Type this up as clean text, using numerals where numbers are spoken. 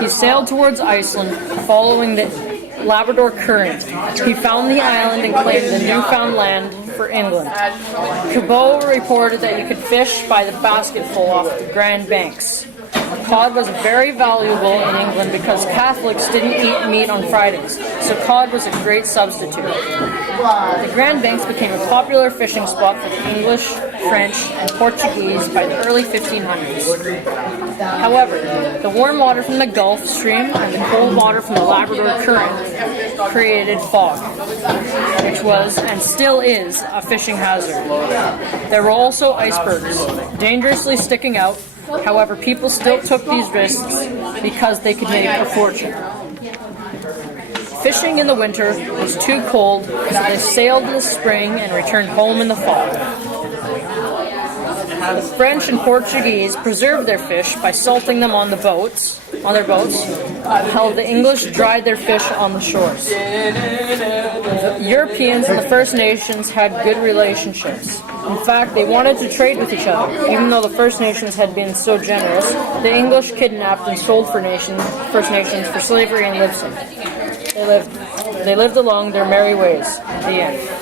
He sailed towards Iceland, following the Labrador Current. He found the island and claimed the newfound land for England. Cabot reported that you could fish by the basketful off the Grand Banks. Cod was very valuable in England because Catholics didn't eat meat on Fridays, so cod was a great substitute. The Grand Banks became a popular fishing spot for the English, French, and Portuguese by the early 1500s. However, the warm water from the Gulf Stream and the cold water from the Labrador Current created fog, which was, and still is, a fishing hazard. There were also icebergs, dangerously sticking out. However, people still took these risks because they could make a fortune. Fishing in the winter was too cold, so they sailed in the spring and returned home in the fall. The French and Portuguese preserved their fish by salting them on their boats, while the English dried their fish on the shores. The Europeans and the First Nations had good relationships. In fact, they wanted to trade with each other. Even though the First Nations had been so generous, the English kidnapped and sold First Nations for slavery in Libsyn. They lived along their merry ways. The end.